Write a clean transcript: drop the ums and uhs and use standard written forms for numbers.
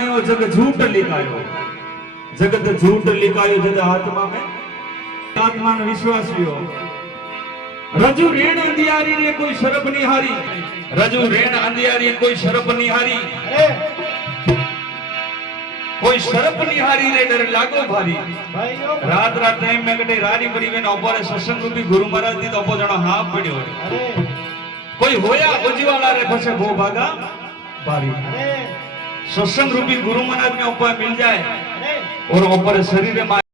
आयो जग झूठ लिखायो जगत झूठ लिखायो जग आत्मा में आत्मा में विश्वास लियो रजू रेण अंधियारी रे कोई शरफ निहारी रजू रेण अंधियारी कोई शरफ निहारी कोई शरफ निहारी रे डर लागो भारी रात रात टाइम में कटे रानी पड़ी में ऊपर सत्संग रूपी गुरु महाराज दी तो जणो हाफ पड़्यो कोई होया उजवाला रे फसे भो भागा भारी सत्संग रूपी गुरु महाराज में ऊपर मिल जाए और ऊपर शरीर में